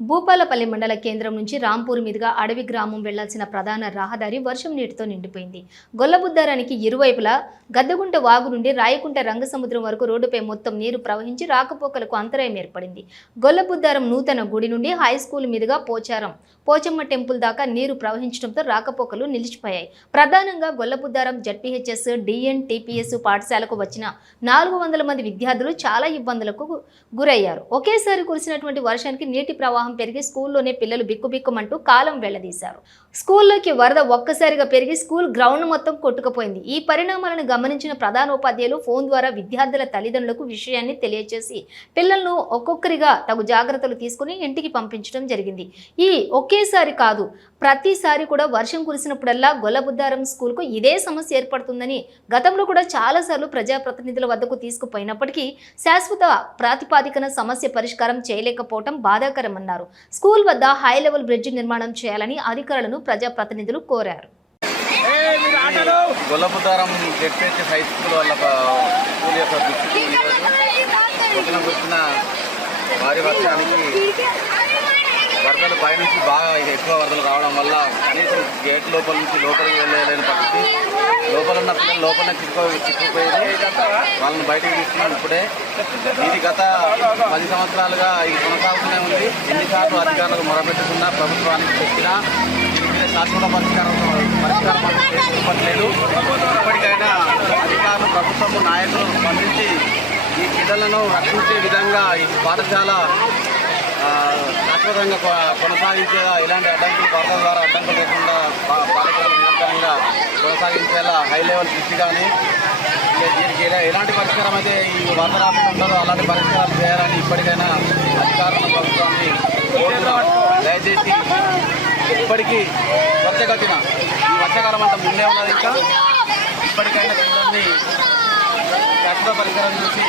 భూపాలపల్లి మండల కేంద్రం నుంచి రాంపూర్ మీదుగా అడవి గ్రామం వెళ్లాల్సిన ప్రధాన రహదారి వర్షం నీటితో నిండిపోయింది. గొల్లబుద్దారానికి ఇరువైపులా గద్దగుంట వాగు నుండి రాయకుంట రంగసముద్రం వరకు రోడ్డుపై మొత్తం నీరు ప్రవహించి రాకపోకలకు అంతరాయం ఏర్పడింది. గొల్లబుద్దారం నూతన గుడి నుండి హై స్కూల్ మీదుగా పోచమ్మ టెంపుల్ దాకా నీరు ప్రవహించడంతో రాకపోకలు నిలిచిపోయాయి. ప్రధానంగా గొల్లబుద్దారం జడ్పీహెచ్ఎస్, డిఎన్, టీపీఎస్ పాఠశాలకు వచ్చిన 400 మంది విద్యార్థులు చాలా ఇబ్బందులకు గురయ్యారు. ఒకేసారి కురిసినటువంటి వర్షానికి నీటి ప్రవాహం పెరిగి స్కూల్లోనే పిల్లలు బిక్కుబిక్కుమంటూ కాలం వెళ్లదీశారు. స్కూల్లోకి వరద ఒక్కసారిగా పెరిగి స్కూల్ గ్రౌండ్ మొత్తం కొట్టుకుపోయింది. ఈ పరిణామాలను గమనించిన ప్రధానోపాధ్యాయులు ఫోన్ ద్వారా విద్యార్థుల తల్లిదండ్రులకు విషయాన్ని తెలియజేసి పిల్లలను ఒక్కొక్కరిగా తగు జాగ్రత్తలు తీసుకుని ఇంటికి పంపించడం జరిగింది. ఈ ఒకేసారి కాదు, ప్రతిసారి కూడా వర్షం కురిసినప్పుడల్లా గొల్లబుద్దారం స్కూల్కు ఇదే సమస్య ఏర్పడుతుందని గతంలో కూడా చాలాసార్లు ప్రజాప్రతినిధుల వద్దకు తీసుకుపోయినప్పటికీ శాశ్వత ప్రాతిపాదికన సమస్య పరిష్కారం చేయలేకపోవడం బాధాకరమన్నారు. స్కూల్ వద్ద హై లెవెల్ బ్రిడ్జి నిర్మాణం చేయాలని అధికారులను ప్రజాప్రతినిధులు కోరారు. గొల్లబుద్దారం జెడ్పీహెచ్ఎస్ హై స్కూల్ వాళ్ళ స్కూల్ యొక్క భారీ వర్షానికి వరదలు పైనుంచి బాగా ఎక్కువ వరదలు రావడం వల్ల కనీసం గేట్ లోపల నుంచి లోపలికి వెళ్ళలేని పరిస్థితి. లోపల ఉన్న పిల్లలు లోపల చిక్కుపోయేది, వాళ్ళని బయటకు తీసుకున్నాం. ఇప్పుడే ఇది గత 10 సంవత్సరాలుగా ఇది కొనసాగుతూనే ఉంది. ఎన్నిసార్లు అధికారులకు మొరపెట్టుకున్నా, ప్రభుత్వానికి చెప్పినా దీనికి శాశ్వత పరిష్కారం చూపట్లేదు. ఇప్పటికైనా అధికారులు, ప్రభుత్వము, నాయకులు స్పందించి ఈ పిల్లలను రక్షించే విధంగా ఈ పాఠశాల శాశ్వతంగా కొనసాగించేలా, ఇలాంటి అడ్డంకులు వరద ద్వారా అడ్డంకులు లేకుండా పాఠశాల నిరంతరంగా కొనసాగించేలా హై లెవెల్ కృషి కానీ దీనికి ఎలాంటి పరిష్కారం అయితే ఈ వరద రాకుండా ఉంటుందో అలాంటి పరిష్కారాలు చేయాలని ఇప్పటికైనా అధికారులను, ప్రభుత్వాన్ని దయచేసి ఇప్పటికీ త్వరగతిన ఈ వర్షాకాలం అంతా ముందే ఉన్నది. ఇంకా ఇప్పటికైనా పిల్లల్ని శాశ్వత పరిష్కారం చూసి